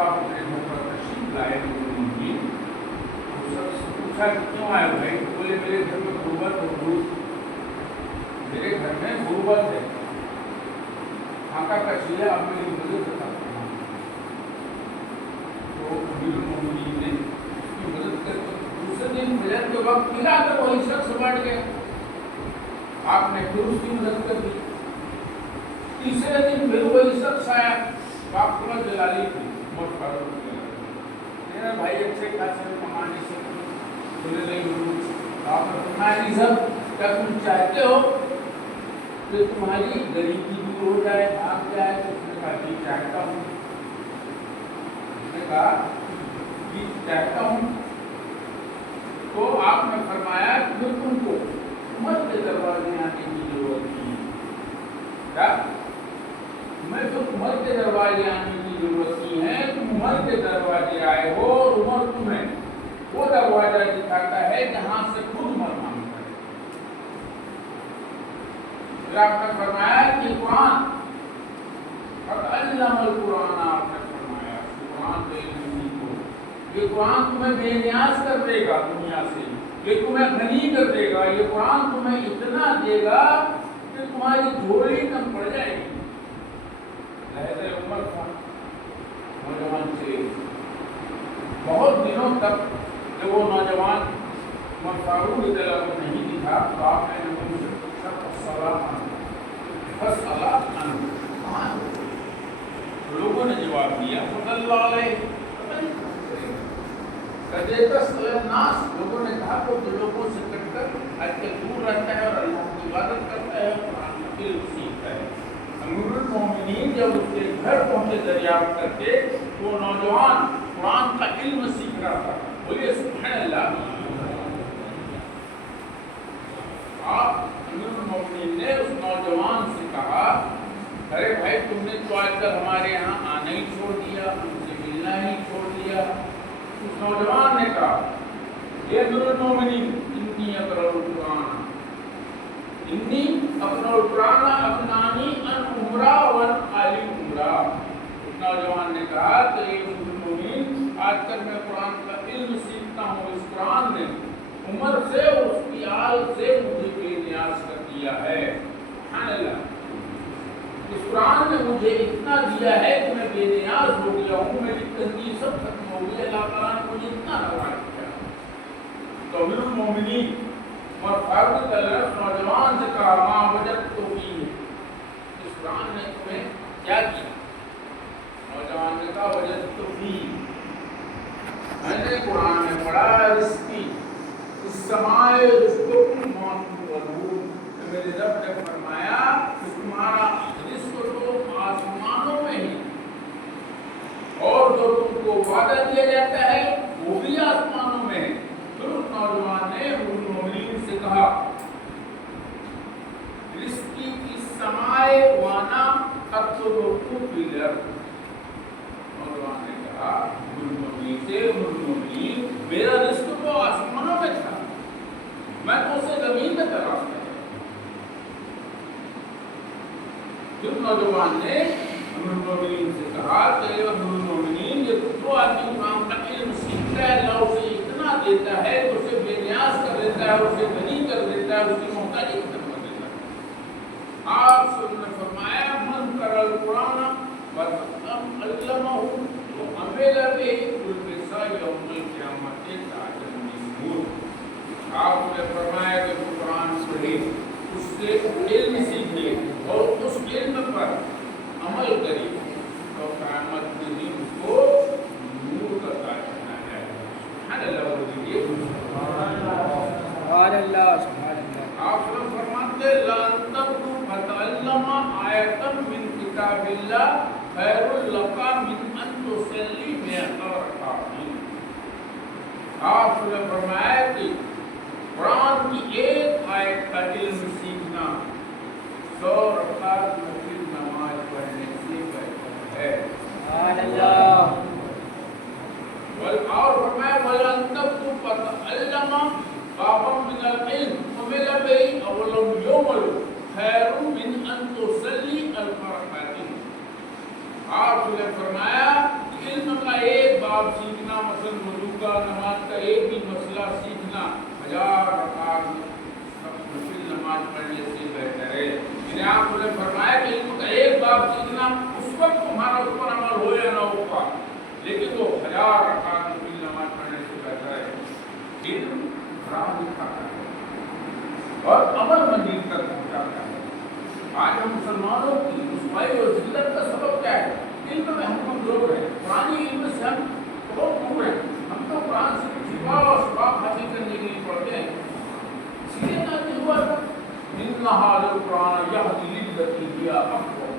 आप अपने घर पर तशरीफ लाए होंगे, तो सबसे पूछा कि क्यों आए भाई? तो बोले मेरे घर में गुर्बत और भूख, मेरे घर में गुर्बत है, आका का चीज़ आप मेरी मदद करना। तो अमीरुल मोमिनीन ने उसकी मदद करके दूसरे दिन फजर के वक्त फिर आकर वही शख्स बैठ गया, आपने फिर उसकी मदद कर दी। तीसरे दिन फिर वही शख्स आया, आप तुरंत जलाली थी बहुत फारूक मेरा भाई अच्छे खासे कमाने से बोले नहीं, आपने तुम्हारी सब क्या तुम चाहते हो कि तुम्हारी गरीबी दूर हो जाए, भाग जाए? तो उसने कहा कि चाहता हूँ। उसने कहा कि चाहता हूँ। तो आपने फरमाया कि तुमको उमर के दरवाजे आने की जरूरत नहीं। क्या मैं तो उमर के दरवाजे आने की जरूरत नहीं है, तुम उमर के दरवाजे आए हो और उमर तुम्हें वो दरवाजा दिखाता है जहां से खुद उमर मांगता है। फिर आपने फरमाया कि कुरान और अल्लाहुल कुरान, आपने फरमाया कुरान को सीखो, ये कुरान तुम्हें बेनियाज कर देगा दुनिया से, ये तुम्हें गनी कर देगा, ये कुरान तुम्हें इतना देगा कि तुम्हारी झोली कम पड़ जाएगी। लहज़े उमर था नौजवान से बहुत दिनों तक, जब वो नौजवान उमर फारूक नहीं दिखा तो आपने उनसे पूछा लोगों ने जवाब दिया लोगों ने कहा तो लोगों से कटकर आजकल दूर रहता है और अल्लाह की इबादत करता है, कुरान का इल्म सीखता है। अमीरुल मोमिनीन जब उसके घर पहुंचे दरियाफ्त करके, तो नौजवान कुरान का इल्म सीख रहा था। बोलिए सुभान अल्लाह। आप अमीरुल मोमिनीन ने उस नौजवान से कहा, अरे भाई तुमने तो आजकल हमारे यहाँ आना ही छोड़ दिया, हमसे मिलना ही छोड़ दिया। उस नौजवान ने कहा, ये अमीरुल मोमिनीन इन्नी अक़रउल कुरान, इन्नी अक़रउल कुरान अफ़नानी अन उमरा वन आली उमरा। उस नौजवान ने कहा कि ये अमीरुल मोमिनीन आजकल मैं कुरान का इल्म सीखता हूँ, इस कुरान ने उमर से और उसकी आल से मुझे बेनियाज कर दिया है। सुभान अल्लाह। इस कुरान ने मुझे इतना दिया है कि मैं बेनियाज हो गया हूँ, मेरी तंगी सब खत्म हो गई, अल्लाह ताला ने मुझे इतना नवाज किया। तो अमीरुल मोमिनीन और फारूक नौजवान से कहा, माँ वजद तो की है, इस कुरान ने तुम्हें क्या किया? नौजवान ने कहा, वजद तो की, मैंने कुरान में पढ़ा रिस्की इस समाए रिस्कुकुम मातूअलून, मेरे रब ने फरमाया कि तुम्हारा रिस्क तो आसमानों में ही, और जो तुमको वादा दिया जाता है वो भी आसमानों में है। फिर उस नौजवान ने अमीरुल मोमिनीन से कहा, रिस्की की समाए वाना अक्सुरुकु फिल अर्द। नौजवान ने कहा अमीरुल मोमिनीन से, अमीरुल मोमिनीन मेरा रिस्क तो आसमानों में था, मैं तो उसे जमीन में तलाशता। फिर नौजवान ने अमीरुल मोमिनीन से कहा कि अमीरुल मोमिनीन, ये तो आदमी कुरान का इल्म सीखता है, अल्लाह उसे इतना देता है कि उसे बेनियाज कर देता है, उसे गनी कर देता है, उसकी मोहताजी खत्म कर देता है। आप ने फरमाया, मन करल कुरान अल्लमहु व अमिल बिही फल यौमुल क़ियामति ताजन मिन। आपने फरमाया कि कुरान पढ़े, उससे इल्म सीखे और उस इल्म पर अमल करे, तो क़यामत के दिन उसको नूर का ताज बना जाएगा। सुभान अल्लाह। आप लोग फरमाते लन तब्दू फतअल्लमा आयतन मिन किताबिल्लाह खैरुल लका मिन अन तुसल्ली मिअता रकाअतिन। आप लोग फरमाया कि कुरान की एक आयत का इल्म सीखना 100 रकात नफिल नमाज पढ़ने से बेहतर है। सुभान अल्लाह। और फरमाया वलन तब्दू फतअल्लमा बाबम मिनल इल्म उमिला बिही अवलम युमल खैरुम मिन अन तुसल्ली अल-रकाअतिन। आपने फरमाया इल्म का مثلاً وضو کا نماز کا ایک ہی مسئلہ سیکھنا 1000 رکعت نفل نماز پڑھنے سے بہتر ہے. یعنی آپ نے فرمایا کہ علم کا ایک باب سیکھنا اس وقت تمہارا اس پر عمل ہو یا نہ ہو پا، لیکن وہ 1000 رکعت نفل نماز پڑھنے سے بہتر ہے. علم راہ دکھاتا ہے اور عمل منزل تک پہنچاتا ہے. آج ہم مسلمانوں کی رسوائی اور ذلت کا سبب کیا ہے؟ علم میں ہم کمزور ہیں، قرآنی علم سے ہم بہت دور ہیں. ہم تو قرآن سے شفا اور ثواب حاصل کرنے کے لیے پڑھتے ہیں. اس لیے نازل ہوا ان هذا القرآن یہدی للتی ہی اقوم.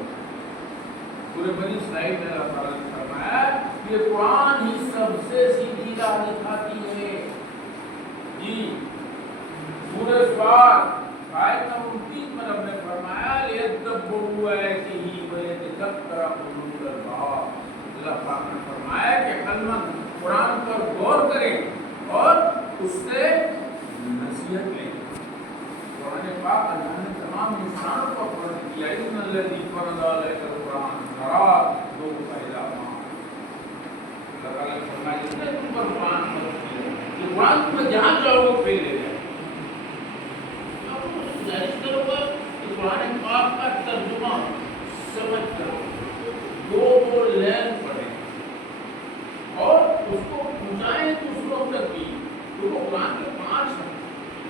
پورے بنی اسرائیل میں اللہ تعالیٰ نے فرمایا یہ قرآن ہی سب سے سیدھی راہ دکھاتی ہے. جی سورہ صاد آیت نمبر 29 میں رب نے فرمایا لیدبروا آیاتہ ولیتذکر اولو الالباب. اللہ پاک نے فرمایا کہ عقلمند قرآن پر غور کریں اور اس سے نصیحت لیں. قرآن پاک اللہ نے تمام انسانوں کو فرض کیا ان الذی فرض علیک القرآن لرادک الی معاد. اللہ تعالیٰ نے فرمایا جس نے تم پر قرآن فرض کیا کہ قرآن تم جہاں جاؤ گے پھیل لے جائے. گزارش کرو گا کہ قرآن پاک کا ترجمہ سمجھ کر دو لین پڑھیں اور اس کو پہنچائیں دوسروں تک بھی. تو وہ قرآن کے 5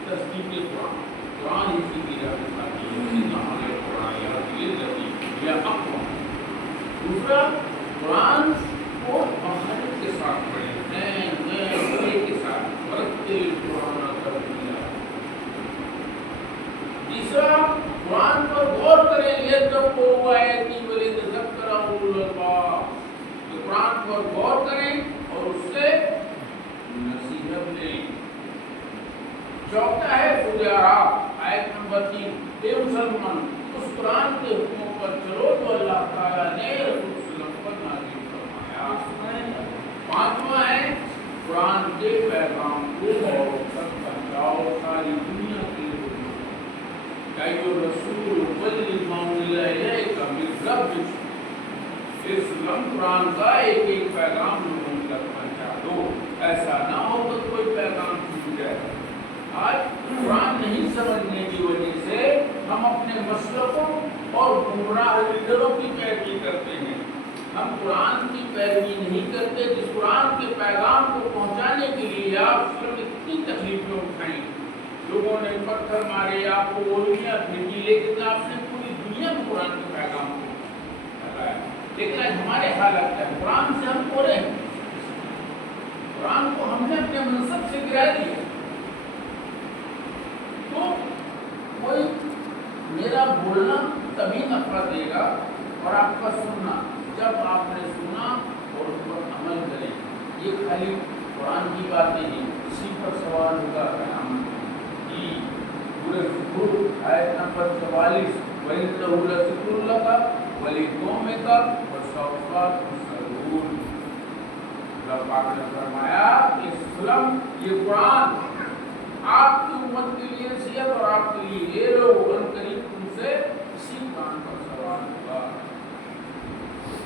تصدیق قرآن قرآن ہی کی جاتی ہے قرآن یا اقوام. دوسرا قرآن کو مخارج کے ساتھ پڑھیں کے ساتھ قرآن ترتیلا. تیسرا قرآن پر غور کریں لیدبروا آیاتہ ولیتذکر اولو الالباب. قرآن پر غور کریں اور اس سے نصیحت لیں. چوتھا ہے سورہ اعراف آیت نمبر 3 اے مسلمان اس قرآن کے حکموں پر چلو جو اللہ تعالیٰ نے رسول صلی اللہ علیہ وسلم پر نازل فرمایا. پانچواں ہے قرآن کے پیغام کو اور تک پہنچاؤ ساری دنیا کے لوگوں. رسول بلغ ما انزل الیک من ربک. قرآن کا ایک ایک پیغام لوگوں تک پہنچا دو. ایسا نہ ہو کہ کوئی پیغام چھوٹ جائے. آج قرآن نہیں سمجھنے کی وجہ سے ہم اپنے مسلکوں اور گمراہ لیڈروں کی پیروی کرتے ہیں. ہم قرآن کی پیروی نہیں کرتے جس قرآن کے پیغام کو پہنچانے کے لیے آپ نے کتنی تکلیفیں اٹھائیں. لوگوں نے پتھر مارے، آپ کو گولیاں بھیجی، لیکن آپ نے پوری دنیا میں قرآن کے پیغام کو پھیلایا. لیکن آج ہمارے حالت ہے قرآن سے ہم کورے ہیں. قرآن کو ہم نے اپنے منصب سے گرا دیا. تو کوئی میرا بولنا تبھی نفع دے گا اور آپ کا سننا جب آپ نے سنا اور اس پر عمل کریں. یہ خالی قرآن کی باتیں نہیں. اسی پر سوال ہوگا قیامت کی. سورہ زخرف آیت نمبر 44 وَإِنَّهُ لَذِكْرٌ لَكَ وَلِقَوْمِكَ وَسَوْفَ تُسْأَلُونَ. اللہ پاک نے فرمایا کہ سلم یہ قرآن آپ کی امت کے لیے نصیحت اور آپ کے لیے یہ لوگ ان قریب تم سے اسی قرآن پر سوال ہوگا.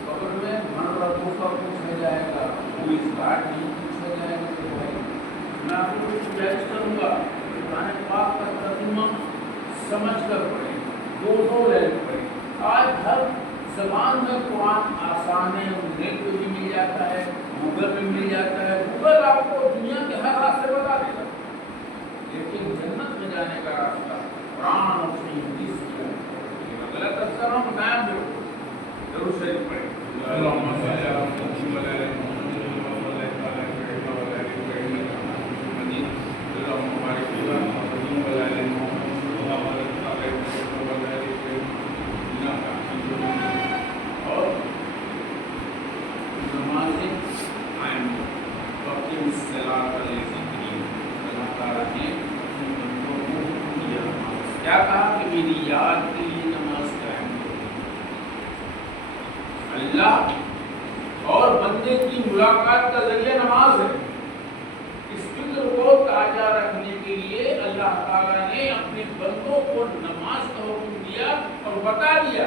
قبر میں من ربوں کا پوچھا جائے گا، کوئی اس بات نہیں پوچھا جائے گا کہ بھائی میں آپ کو کچھ جائز کروں گا. قرآن پاک کا ترجمہ سمجھ کر پڑھیں، دو لین پڑھیں. آج ہر زبان میں قرآن آسان ہے، نیٹ پہ بھی مل جاتا ہے، گوگل پہ مل جاتا ہے. گوگل آپ کو دنیا کے ہر راستے بتا دے گا. لیکن جنت میں جانے کا راستہ قرآن اور صحیح حدیث سے ہے. غلط اکثر ہم بتائیں بھی ضرور شریف پڑھیں. اللہم صلی علی محمد وعلی آل محمد وعلی آل محمد. اللہم بارک فی محمد وعلی آل محمد وعلی آل محمد. اور نمازیں قائم وقت الصلاۃ لذکری. اللہ تعالیٰ نے اپنے بندوں کو حکم دیا نماز. کیا کہا کہ میری یاد کے لیے نماز قائم کرو. اللہ اور بندے کی ملاقات کا ذریعہ نماز ہے. اس فکر کو تازہ رکھنے کے لیے اللہ تعالیٰ نے اپنے بندوں کو نماز کا حکم دیا اور بتا دیا